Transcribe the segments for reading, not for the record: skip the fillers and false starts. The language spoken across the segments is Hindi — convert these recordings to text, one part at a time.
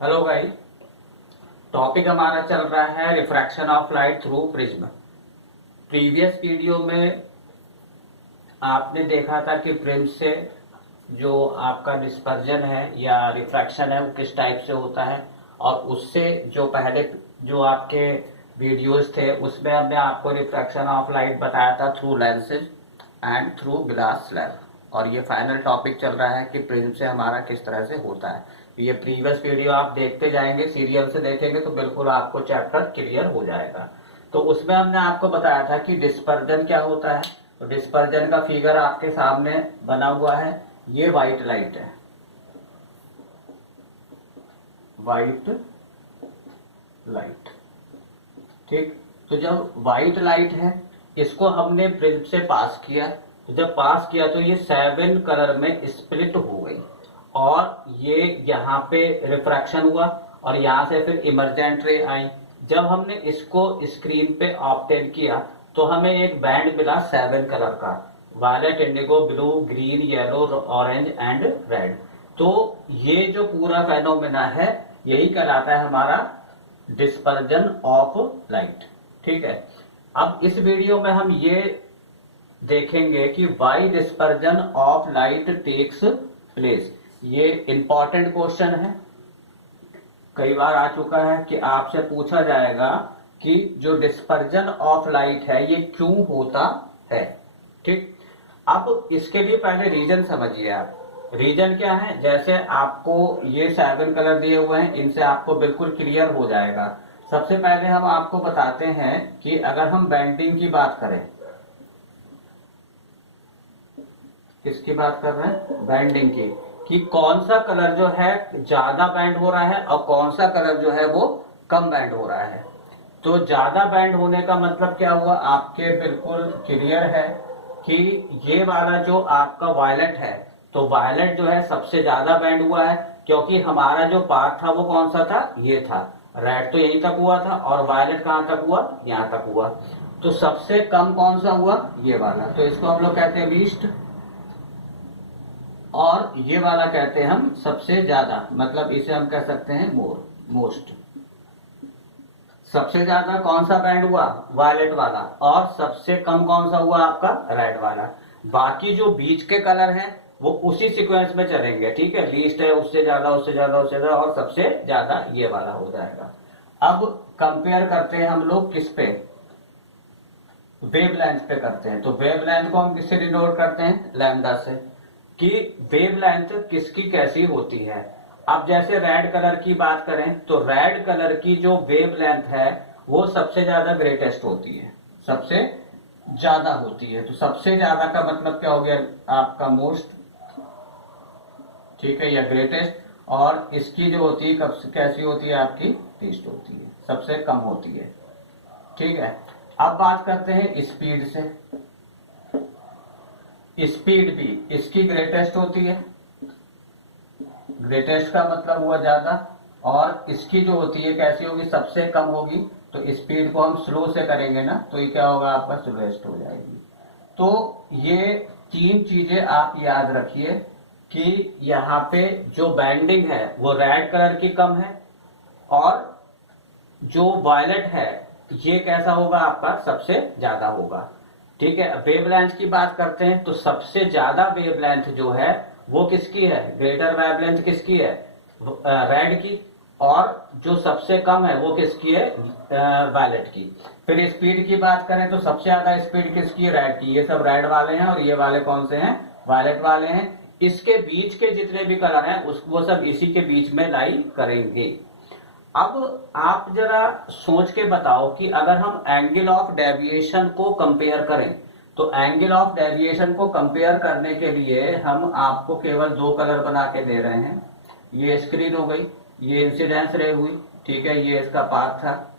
Hello guys. टॉपिक हमारा चल रहा है refraction of light through prism. Previous video में आपने देखा था कि प्रिज्म से जो आपका डिस्पर्जन है या रिफ्रैक्शन है वो किस टाइप से होता है, और उससे जो पहले जो आपके वीडियोस थे उसमें हमने आपको रिफ्रैक्शन ऑफ लाइट बताया था through lenses and through glass slab. और ये फाइनल टॉपिक चल रहा है कि प्रिज्म से हमारा किस तरह से होता है। ये प्रीवियस वीडियो आप देखते जाएंगे, सीरियल से देखेंगे तो बिल्कुल आपको चैप्टर क्लियर हो जाएगा। तो उसमें हमने आपको बताया था कि डिस्पर्जन क्या होता है। तो डिस्पर्जन का फिगर आपके सामने बना हुआ है। ये व्हाइट लाइट है, व्हाइट लाइट, ठीक। तो जब व्हाइट लाइट है इसको हमने प्रिज्म से पास किया, तो जब पास किया तो ये 7 कलर में स्प्लिट हो गई और ये यहाँ पे रिफ्रैक्शन हुआ और यहाँ से फिर इमर्जेंट रे आई। जब हमने इसको स्क्रीन पे ऑब्टेन किया तो हमें एक बैंड मिला 7 कलर का, violet, indigo, blue, green, yellow, orange and red. तो ये जो पूरा फेनोमेना है यही कहलाता है हमारा डिस्पर्जन ऑफ लाइट, ठीक है। अब इस वीडियो में हम ये देखेंगे कि why dispersion of light takes place. ये इंपॉर्टेंट क्वेश्चन है, कई बार आ चुका है कि आपसे पूछा जाएगा कि जो डिस्पर्जन ऑफ लाइट है ये क्यों होता है, ठीक। अब इसके लिए पहले रीजन समझिए आप। रीजन क्या है, जैसे आपको ये 7 कलर दिए हुए हैं, इनसे आपको बिल्कुल क्लियर हो जाएगा। सबसे पहले हम आपको बताते हैं कि अगर हम बेंडिंग की बात करें, किसकी बात कर रहे हैं, बेंडिंग की, कि कौन सा कलर जो है ज्यादा बैंड हो रहा है और कौन सा कलर जो है वो कम बैंड हो रहा है। तो ज्यादा बैंड होने का मतलब क्या हुआ, आपके बिल्कुल क्लियर है कि ये वाला जो आपका वायलेट है, तो वायलेट जो है सबसे ज्यादा बैंड हुआ है, क्योंकि हमारा जो पार्ट था वो कौन सा था, ये था। रेड तो यहीं तक हुआ था और वायलेट कहां तक हुआ, यहां तक हुआ। तो सबसे कम कौन सा हुआ, ये वाला। तो इसको हम लोग कहते हैं लीस्ट, और ये वाला कहते हैं हम सबसे ज्यादा, मतलब इसे हम कह सकते हैं मोर, मोस्ट। सबसे ज्यादा कौन सा बैंड हुआ, वायलेट वाला, और सबसे कम कौन सा हुआ आपका, रेड वाला। बाकी जो बीच के कलर हैं वो उसी सीक्वेंस में चलेंगे, ठीक है। लीस्ट है, उससे ज्यादा, उससे ज्यादा, उससे ज्यादा, और सबसे ज्यादा ये वाला हो जाएगा। अब कंपेयर करते हैं हम लोग किस पे, वेवलेंथ पे करते हैं। तो वेवलेंथ को हम किससे डिनोट करते हैं, लैम्डा से, कि वेवलेंथ किसकी कैसी होती है। अब जैसे रेड कलर की बात करें तो रेड कलर की जो वेवलेंथ है वो सबसे ज्यादा ग्रेटेस्ट होती है, सबसे ज्यादा होती है। तो सबसे ज्यादा का मतलब क्या हो गया आपका, मोस्ट, ठीक है, या ग्रेटेस्ट। और इसकी जो होती है कैसी होती है आपकी, लीस्ट होती है, सबसे कम होती है, ठीक है। अब बात करते हैं स्पीड से। स्पीड भी इसकी ग्रेटेस्ट होती है, ग्रेटेस्ट का मतलब हुआ ज्यादा, और इसकी जो होती है कैसी होगी, सबसे कम होगी। तो स्पीड को हम स्लो से करेंगे ना, तो ये क्या होगा आपका, स्लोएस्ट हो जाएगी। तो ये 3 चीजें आप याद रखिए कि यहाँ पे जो बैंडिंग है वो रेड कलर की कम है, और जो वायलेट है ये कैसा होगा आपका, सबसे ज्यादा होगा, ठीक है। वेवलेंथ की बात करते हैं तो सबसे ज्यादा वेवलेंथ जो है वो किसकी है, ग्रेटर वेवलेंथ किसकी है, रेड की, और जो सबसे कम है वो किसकी है, वायलेट की। फिर स्पीड की बात करें तो सबसे ज्यादा स्पीड किसकी है, रेड की। ये सब रेड वाले हैं और ये वाले कौन से हैं, वायलेट वाले हैं। इसके बीच के जितने भी कलर हैं वो सब इसी के बीच में लाई करेंगे। अब आप जरा सोच के बताओ कि अगर हम एंगल ऑफ डेविएशन को कंपेयर करें, तो एंगल ऑफ डेविएशन को कंपेयर करने के लिए हम आपको केवल 2 कलर बना के दे रहे हैं। ये स्क्रीन हो गई, ये इंसिडेंस रे हुई, ठीक है, ये इसका पाथ था,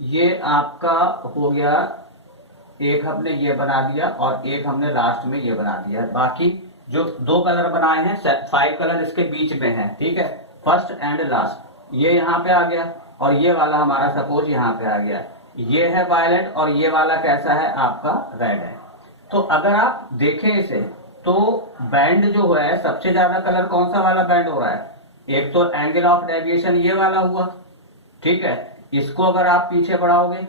ये आपका हो गया, एक हमने ये बना दिया और एक हमने लास्ट में ये बना दिया। बाकी जो 2 कलर बनाए हैं, 5 कलर इसके बीच में है, ठीक है, फर्स्ट एंड लास्ट। ये यहाँ पे आ गया और ये वाला हमारा सपोज यहाँ पे आ गया। ये है वायलेट और ये वाला कैसा है आपका, रेड है। तो अगर आप देखें इसे तो बैंड जो है सबसे ज्यादा कलर कौन सा वाला बैंड हो रहा है? एक तो एंगल ऑफ डेविएशन ये वाला हुआ, ठीक है। इसको अगर आप पीछे बढ़ाओगे,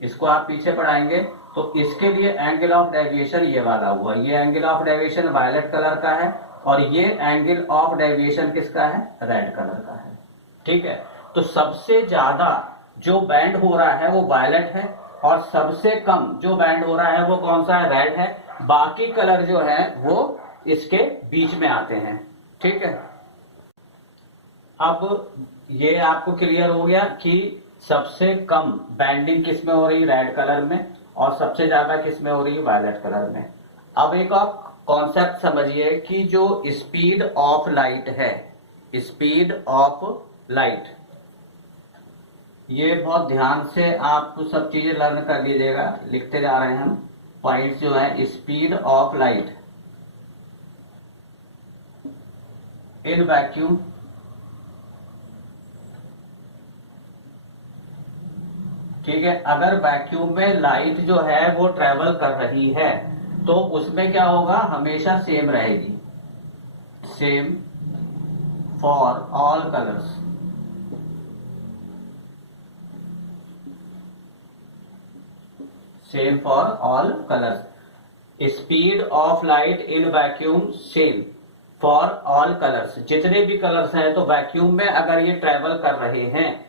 इसको आप पीछे बढ़ाएंगे तो इसके लिए एंगल ऑफ डेविएशन ये वाला हुआ। ये angle of deviation violet colour का है और ये एंगल ऑफ डेविएशन किसका है? रेड कलर का है, ठीक है। तो सबसे ज्यादा जो बैंड हो रहा है वो वायलेट है और सबसे कम जो बैंड हो रहा है वो कौन सा है? रेड है। बाकी कलर जो है वो इसके बीच में आते हैं, ठीक है। अब ये आपको क्लियर हो गया कि सबसे कम बैंडिंग किस में हो रही है? रेड कलर में, और सबसे ज्यादा किस में हो रही है? वायलेट कलर में। अब एक और कॉन्सेप्ट समझिए कि जो स्पीड ऑफ लाइट है, स्पीड ऑफ लाइट, ये बहुत ध्यान से आप सब चीजें लर्न कर लीजिएगा, लिखते जा रहे हैं हम पॉइंट्स जो है। Speed of light in vacuum, ठीक है। अगर वैक्यूम में लाइट जो है वो ट्रेवल कर रही है तो उसमें क्या होगा? हमेशा सेम रहेगी, same for all colours. Same for all colours. Speed of light in vacuum same for all colours. जितने भी कलर्स हैं तो वैक्यूम में अगर ये ट्रेवल कर रहे हैं,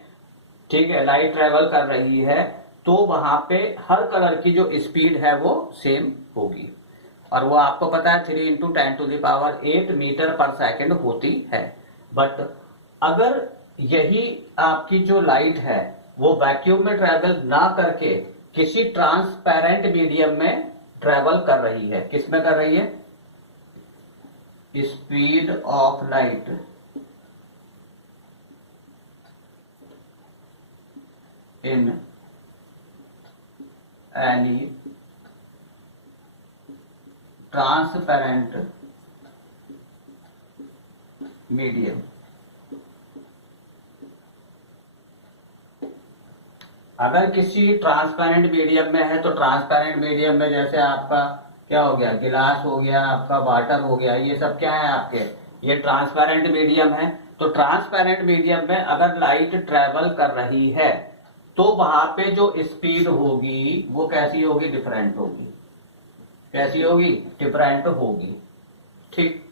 ठीक है, लाइट ट्रेवल कर रही है तो वहां पे हर कलर की जो स्पीड है वो सेम होगी। और वो आपको पता है 3 × 10⁸ मीटर पर सेकेंड होती है। बट अगर यही आपकी जो लाइट है वो वैक्यूम में ट्रेवल ना करके किसी ट्रांसपेरेंट मीडियम में ट्रेवल कर रही है, किस में कर रही है? Speed of light in any transparent medium. अगर किसी ट्रांसपेरेंट मीडियम में है तो ट्रांसपेरेंट मीडियम में जैसे आपका क्या हो गया? गिलास हो गया, आपका वाटर हो गया, ये सब क्या है आपके? ये ट्रांसपेरेंट मीडियम है। तो ट्रांसपेरेंट मीडियम में अगर लाइट ट्रेवल कर रही है तो वहां पे जो स्पीड होगी वो कैसी होगी? डिफरेंट होगी। कैसी होगी? डिफरेंट होगी, ठीक।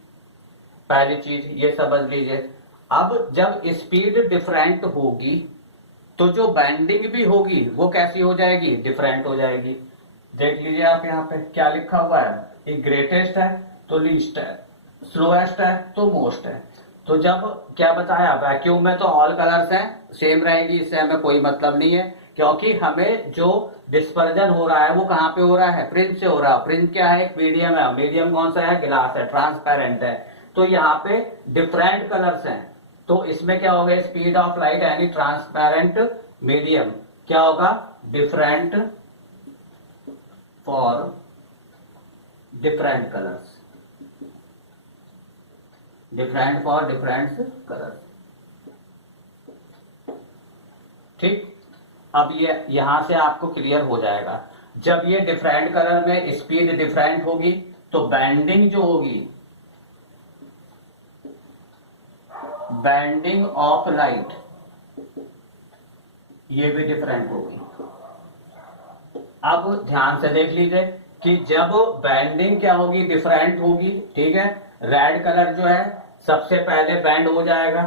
पहली चीज ये समझ लीजिए। अब जब स्पीड डिफरेंट होगी तो जो बैंडिंग भी होगी वो कैसी हो जाएगी? डिफरेंट हो जाएगी। देख लीजिए आप यहाँ पे क्या लिखा हुआ है? एक ग्रेटेस्ट है तो लीस्ट है, स्लोएस्ट है तो मोस्ट है। तो जब क्या बताया? वैक्यूम में तो ऑल कलर्स हैं, सेम रहेगी, इससे हमें कोई मतलब नहीं है, क्योंकि हमें जो डिस्पर्जन हो रहा है वो कहाँ पे हो रहा है? फ्रिंज से हो रहा है। फ्रिंज क्या है? एक मीडियम है। मीडियम कौन सा है? गिलास है, ट्रांसपेरेंट है। तो यहाँ पे डिफरेंट कलर्स हैं तो इसमें क्या होगा? स्पीड ऑफ लाइट यानी ट्रांसपेरेंट मीडियम क्या होगा? Different for different colours, different for different colours, ठीक। अब ये यहां से आपको क्लियर हो जाएगा। जब ये डिफरेंट कलर में स्पीड डिफरेंट होगी तो बैंडिंग जो होगी, बैंडिंग ऑफ लाइट, ये भी डिफरेंट होगी। अब ध्यान से देख लीजिए कि जब बैंडिंग क्या होगी? डिफरेंट होगी, ठीक है। रेड कलर जो है सबसे पहले बैंड हो जाएगा,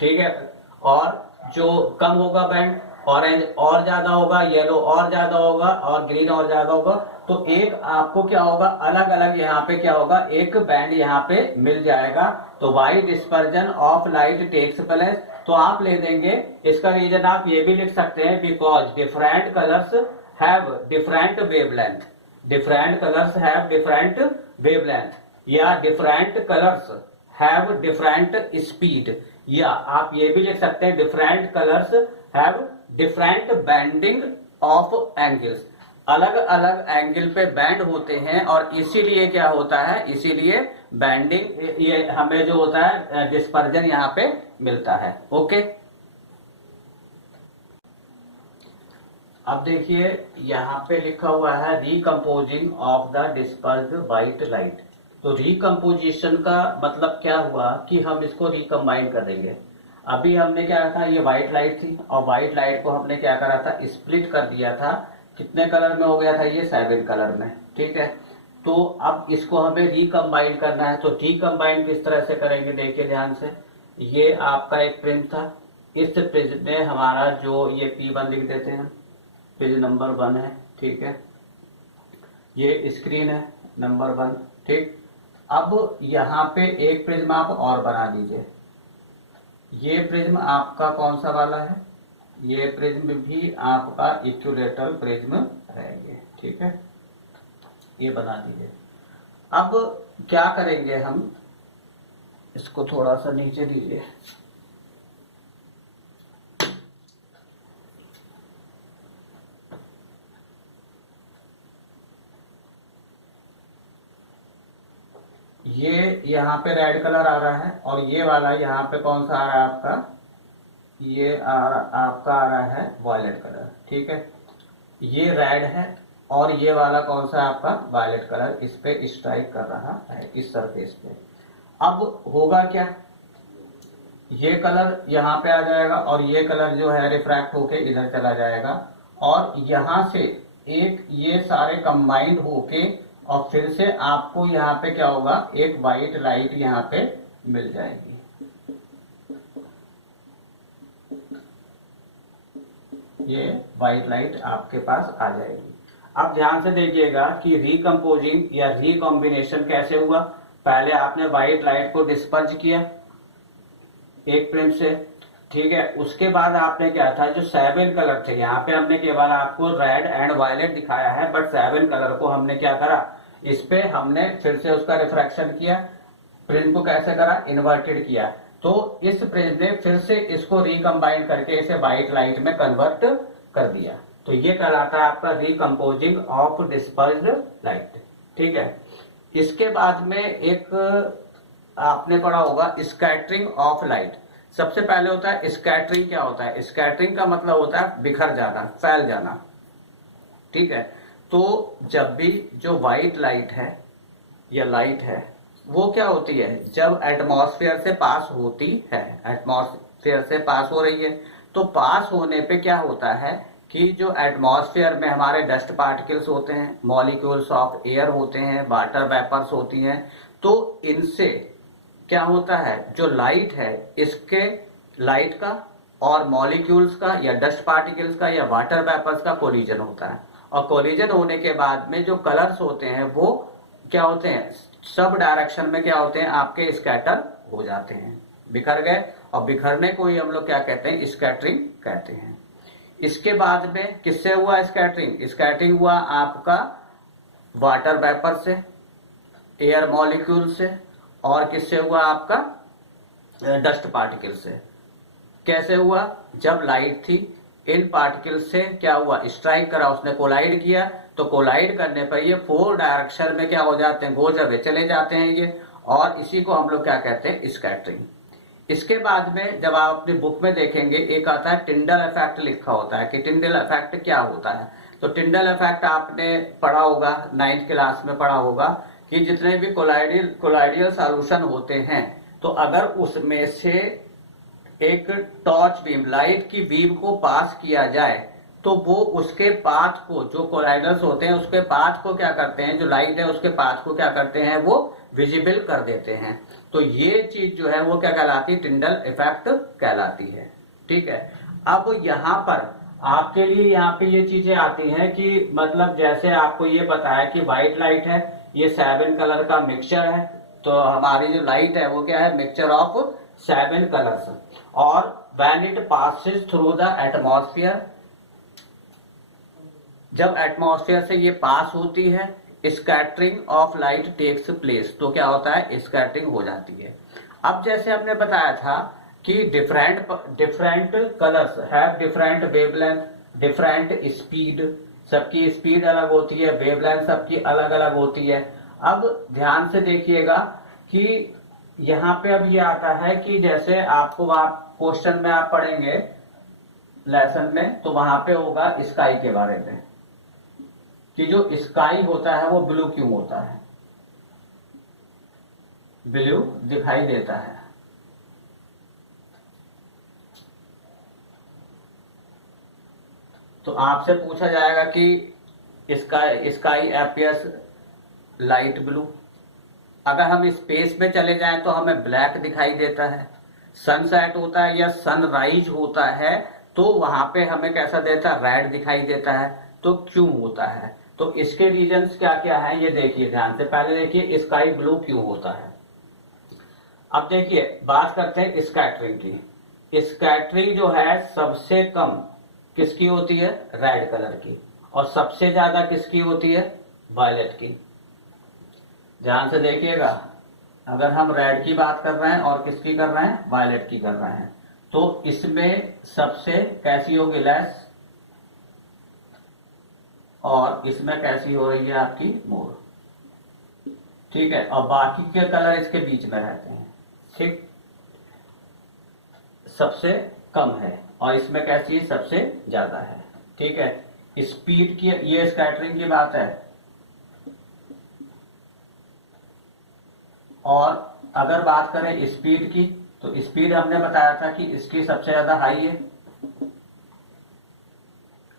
ठीक है। और जो कम होगा बैंड, ऑरेंज और ज्यादा होगा, येलो और ज्यादा होगा और ग्रीन और ज्यादा होगा। तो एक आपको क्या होगा? अलग अलग यहाँ पे क्या होगा? एक बैंड यहाँ पे मिल जाएगा। तो why dispersion of light takes place. तो आप ले देंगे, इसका रीजन आप ये भी लिख सकते हैं, because different colours have different wavelength. Different colours have different wavelength, या different colours have different speed, या आप ये भी लिख सकते हैं different colours have different bending of angles. अलग अलग एंगल पे बैंड होते हैं और इसीलिए क्या होता है? इसीलिए बैंडिंग, ये हमें जो होता है डिस्पर्जन यहाँ पे मिलता है। ओके, अब देखिए यहाँ पे लिखा हुआ है recomposing of the dispersed white light. तो रिकम्पोजिशन का मतलब क्या हुआ कि हम इसको रिकम्बाइन कर देंगे। अभी हमने क्या था, ये व्हाइट लाइट थी और व्हाइट लाइट को हमने क्या करा था, स्प्लिट कर दिया था। कितने कलर में हो गया था, ये 7 कलर में। ठीक है, तो अब इसको हमें रिकम्बाइन करना है। तो रिकम्बाइन किस तरह से करेंगे, देखिए ध्यान से। ये आपका एक प्रिज्म था, इस प्रिज्म में हमारा जो ये P1 लिख देते हैं, पेज नंबर 1 है। ठीक है, ये स्क्रीन है नंबर 1। ठीक, अब यहाँ पे एक प्रिज्म आप और बना दीजिए। ये प्रिज्म आपका कौन सा वाला है, ये प्रिज्म भी आपका इक्विलेटरल प्रिज्म है ये। ठीक है, ये बना दीजिए। अब क्या करेंगे हम, इसको थोड़ा सा नीचे दीजिए। ये यहाँ पे रेड कलर आ रहा है और ये वाला यहाँ पे कौन सा आ रहा है आपका, ये आपका आ रहा है वायलेट कलर। ठीक है, ये रेड है और ये वाला कौन सा आपका वायलेट कलर इस पे स्ट्राइक कर रहा है इस सरफेस पे। अब होगा क्या, ये कलर यहाँ पे आ जाएगा और ये कलर जो है रिफ्रैक्ट होके इधर चला जाएगा और यहाँ से एक ये सारे कंबाइंड होके और फिर से आपको यहाँ पे क्या होगा, एक वाइट लाइट यहाँ पे मिल जाएगी। ये वाइट लाइट आपके पास आ जाएगी। अब ध्यान से देखिएगा कि रिकम्पोजिंग या रिकॉम्बिनेशन कैसे हुआ। पहले आपने व्हाइट लाइट को डिस्पर्ज किया एक प्रिज्म से। ठीक है, उसके बाद आपने क्या था, जो 7 कलर थे, यहाँ पे हमने केवल आपको रेड एंड वायलेट दिखाया है, बट 7 कलर को हमने क्या करा, इस पे हमने फिर से उसका रिफ्रैक्शन किया। प्रिज्म को कैसे करा, इन्वर्टेड किया। तो इस प्रिज्म ने फिर से इसको रिकम्बाइन करके इसे व्हाइट लाइट में कन्वर्ट कर दिया। तो ये कहलाता है आपका रिकम्पोजिंग ऑफ डिस्पर्स्ड लाइट। ठीक है, इसके बाद में एक आपने पढ़ा होगा स्कैटरिंग ऑफ लाइट। सबसे पहले होता है स्कैटरिंग। क्या होता है, स्कैटरिंग का मतलब होता है बिखर जाना, फैल जाना। ठीक है, तो जब भी जो व्हाइट लाइट है या लाइट है वो क्या होती है, जब एटमॉस्फेयर से पास होती है, एटमॉस्फेयर से पास हो रही है, तो पास होने पे क्या होता है कि जो एटमॉस्फेयर में हमारे डस्ट पार्टिकल्स होते हैं, मॉलिक्यूल्स ऑफ एयर होते हैं, वाटर वेपर्स होती हैं, तो इनसे क्या होता है, जो लाइट है इसके लाइट का और मॉलिक्यूल्स का या डस्ट पार्टिकल्स का या वाटर वेपर्स का कोलिजन होता है। और कोलिजन होने के बाद में जो कलर्स होते हैं वो क्या होते हैं, सब डायरेक्शन में क्या होते हैं, आपके स्कैटर हो जाते हैं, बिखर गए। और बिखरने को ही हम लोग क्या कहते हैं, स्कैटरिंग कहते हैं। इसके बाद में किससे हुआ स्कैटरिंग, स्कैटरिंग हुआ आपका वाटर वेपर से, एयर मॉलिक्यूल से, और किससे हुआ आपका डस्ट पार्टिकल से। कैसे हुआ, जब लाइट थी इन पार्टिकल से क्या हुआ, स्ट्राइक करा, उसने कोलाइड किया, तो कोलाइड करने पर ये 4 डायरेक्शन में क्या हो जाते हैं, गोजर में चले जाते हैं ये, और इसी को हम लोग क्या कहते हैं, स्कैटरिंग। इसके बाद में जब आप अपनी बुक में देखेंगे एक आता है टिंडल इफेक्ट लिखा होता है कि टिंडल इफेक्ट क्या होता है। तो टिंडल इफेक्ट आपने पढ़ा होगा, 9th क्लास में पढ़ा होगा कि जितने भी कोलाइडियल सॉल्यूशन होते हैं, तो अगर उसमें से एक टॉर्च बीम, लाइट की बीम को पास किया जाए तो वो उसके पाथ को, जो कोलाइडल्स होते हैं उसके पाथ को क्या करते हैं, जो लाइट है उसके पाथ को क्या करते हैं, वो विजिबल कर देते हैं। तो ये चीज जो है वो क्या कहलाती है, टिंडल इफेक्ट कहलाती है। ठीक है, अब यहाँ पर आपके लिए यहाँ पे ये चीजें आती हैं कि मतलब जैसे आपको ये पता है कि व्हाइट लाइट है, ये 7 कलर का मिक्सचर है। तो हमारी जो लाइट है वो क्या है, मिक्सचर ऑफ 7 कलर्स। और when it passes through the atmosphere, जब एटमॉस्फेयर से ये पास होती है, scattering of light takes place. तो क्या होता है, स्कैटरिंग हो जाती है। अब जैसे हमने बताया था कि different colours have different wavelength, different speed, सबकी स्पीड अलग होती है, वेवलेंथ सबकी अलग अलग होती है। अब ध्यान से देखिएगा कि यहाँ पे अब ये आता है कि जैसे आपको आप क्वेश्चन में आप पढ़ेंगे लेसन में, तो वहां पे होगा स्काई के बारे में कि जो स्काई होता है वो ब्लू क्यों होता है, ब्लू दिखाई देता है। तो आपसे पूछा जाएगा कि स्काई एपियर्स लाइट ब्लू। अगर हम स्पेस में चले जाएं तो हमें ब्लैक दिखाई देता है। सनसेट होता है या सनराइज होता है तो वहां पे हमें कैसा देता है, रेड दिखाई देता है। तो क्यों होता है, तो इसके रीजंस क्या क्या है ये देखिए ध्यान से। पहले देखिए स्काई ब्लू क्यों होता है। अब देखिए बात करते हैं स्कैटरिंग की। स्कैटरिंग जो है सबसे कम किसकी होती है, रेड कलर की, और सबसे ज्यादा किसकी होती है, वायलेट की। ध्यान से देखिएगा, अगर हम रेड की बात कर रहे हैं और किसकी कर रहे हैं, वायलेट की कर रहे हैं, तो इसमें सबसे कैसी होगी, लेस, और इसमें कैसी हो रही है आपकी, मोर। ठीक है, और बाकी के कलर इसके बीच में रहते हैं। ठीक, सबसे कम है और इसमें कैसी सबसे ज्यादा है। ठीक है, स्पीड की ये स्कैटरिंग की बात है। और अगर बात करें स्पीड की, तो स्पीड हमने बताया था कि इसकी सबसे ज्यादा हाई है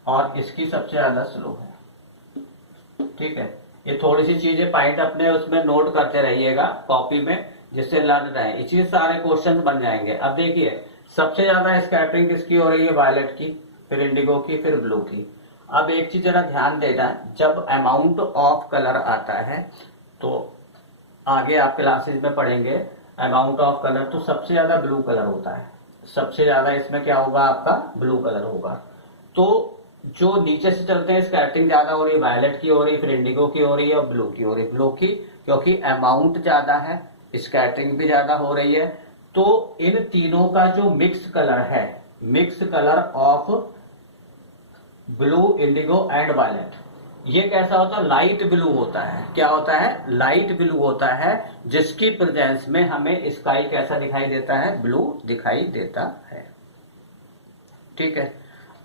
और इसकी सबसे ज्यादा स्लो है। ठीक है, ये थोड़ी सी चीजें पॉइंट अपने उसमें नोट करते रहिएगा कॉपी में, जिससे लर्न रहे, इसी सारे क्वेश्चन बन जाएंगे। अब देखिए सबसे ज्यादा स्कैटरिंग किसकी हो रही है, वायलेट की, फिर इंडिगो की, फिर ब्लू की। अब एक चीज जरा ध्यान देना, जब अमाउंट ऑफ कलर आता है तो आगे आप क्लासेस में पढ़ेंगे अमाउंट ऑफ कलर, तो सबसे ज्यादा ब्लू कलर होता है। सबसे ज्यादा इसमें क्या होगा, आपका ब्लू कलर होगा। तो जो नीचे से चलते हैं स्कैटरिंग ज्यादा हो रही है, वायलेट की हो रही है, फिर इंडिगो की हो रही है और ब्लू की हो रही है। ब्लू की क्योंकि अमाउंट ज्यादा है, स्कैटरिंग भी ज्यादा हो रही है। तो इन तीनों का जो मिक्स कलर है, mix colour of blue, indigo and violet, ये कैसा होता है, लाइट ब्लू होता है। क्या होता है, लाइट ब्लू होता है, जिसकी प्रेजेंस में हमें स्काई कैसा दिखाई देता है, ब्लू दिखाई देता है। ठीक है,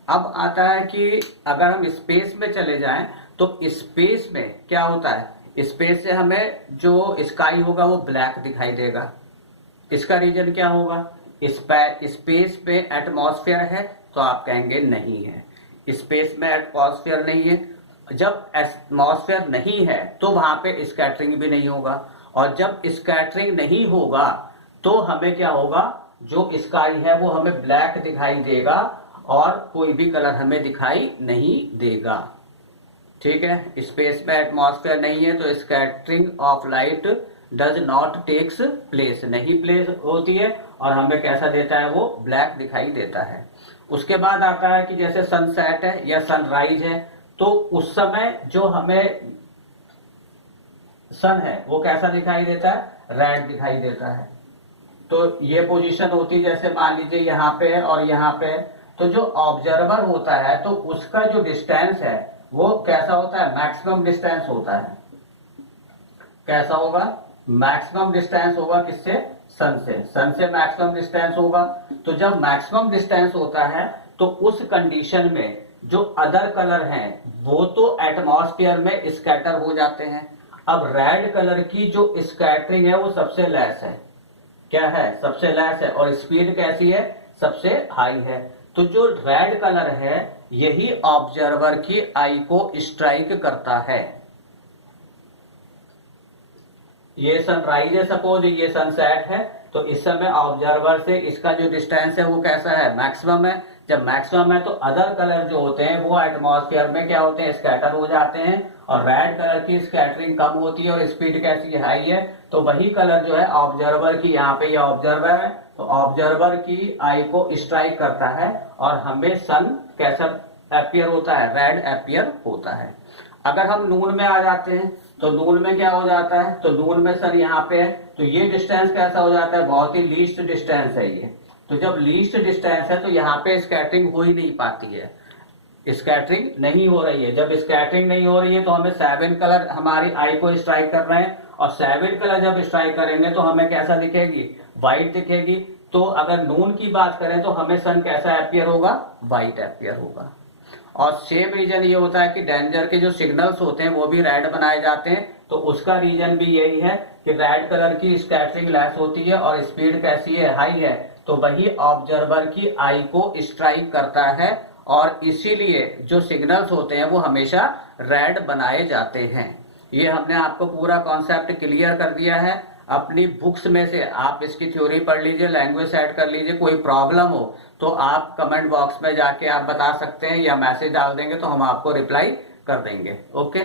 अब आता है कि अगर हम स्पेस में चले जाएं तो स्पेस में क्या होता है, स्पेस से हमें जो स्काई होगा वो ब्लैक दिखाई देगा। इसका रीजन क्या होगा, स्पेस पे एटमॉस्फेयर है, तो आप कहेंगे नहीं है, स्पेस में एटमॉस्फेयर नहीं है। जब एटमॉस्फेयर नहीं है तो वहां पे स्कैटरिंग भी नहीं होगा, और जब स्कैटरिंग नहीं होगा तो हमें क्या होगा, जो स्काई है वो हमें ब्लैक दिखाई देगा और कोई भी कलर हमें दिखाई नहीं देगा। ठीक है, स्पेस में एटमॉस्फेयर नहीं है तो scattering of light does not takes place, नहीं प्लेस होती है, और हमें कैसा देता है, वो ब्लैक दिखाई देता है। उसके बाद आता है कि जैसे सनसेट है या सनराइज है, तो उस समय जो हमें सन है वो कैसा दिखाई देता है, रेड दिखाई देता है। तो ये पोजीशन होती है, जैसे मान लीजिए यहाँ पे है और यहाँ पे है, तो जो ऑब्जर्वर होता है तो उसका जो डिस्टेंस है वो कैसा होता है, मैक्सिमम डिस्टेंस होता है। कैसा होगा, मैक्सिमम डिस्टेंस होगा किससे, सन से। सन से मैक्सिमम डिस्टेंस होगा। तो जब मैक्सिमम डिस्टेंस होता है तो उस कंडीशन में जो अदर कलर हैं वो तो एटमॉस्फेयर में स्कैटर हो जाते हैं। अब रेड कलर की जो स्कैटरिंग है वो सबसे लेस है। क्या है, सबसे लेस है, और स्पीड कैसी है, सबसे हाई है। तो जो रेड कलर है यही ऑब्जर्वर की आई को स्ट्राइक करता है। ये सनराइज है सपोज, ये सनसेट है, तो इस समय ऑब्जर्वर से इसका जो डिस्टेंस है वो कैसा है, मैक्सिमम है। जब मैक्सिमम है तो अदर कलर जो होते हैं वो एटमॉस्फेयर में क्या होते हैं, स्कैटर हो जाते हैं, और रेड कलर की स्कैटरिंग कम होती है और स्पीड कैसी हाई है। तो वही कलर जो है ऑब्जर्वर की, यहाँ पे ये ऑब्जर्वर है, तो ऑब्जर्वर की आई को स्ट्राइक करता है और हमें सन कैसा अपीयर होता है, रेड अपीयर होता है। अगर हम नून में आ जाते हैं तो नून में क्या हो जाता है, तो नून में सन यहाँ पे है, तो ये डिस्टेंस कैसा हो जाता है, बहुत ही लीस्ट डिस्टेंस है ये। तो जब लीस्ट डिस्टेंस है तो यहाँ पे स्कैटरिंग हो ही नहीं पाती है, स्कैटरिंग नहीं हो रही है। जब स्कैटरिंग नहीं हो रही है तो हमें 7 कलर हमारी आई को स्ट्राइक कर रहे हैं, और 7 कलर जब स्ट्राइक करेंगे तो हमें कैसा दिखेगी, व्हाइट दिखेगी। तो अगर नून की बात करें तो हमें सन कैसा अपीयर होगा, व्हाइट अपीयर होगा। और सेम रीजन ये होता है कि डेंजर के जो सिग्नल्स होते हैं वो भी रेड बनाए जाते हैं, तो उसका रीजन भी यही है कि रेड कलर की स्कैटरिंग लेस होती है और स्पीड कैसी है, हाई है, तो वही ऑब्जर्वर की आई को स्ट्राइक करता है और इसीलिए जो सिग्नल्स होते हैं वो हमेशा रेड बनाए जाते हैं। ये हमने आपको पूरा कॉन्सेप्ट क्लियर कर दिया है। अपनी बुक्स में से आप इसकी थ्योरी पढ़ लीजिए, लैंग्वेज सेट कर लीजिए। कोई प्रॉब्लम हो तो आप कमेंट बॉक्स में जाके आप बता सकते हैं या मैसेज डाल देंगे तो हम आपको रिप्लाई कर देंगे। ओके।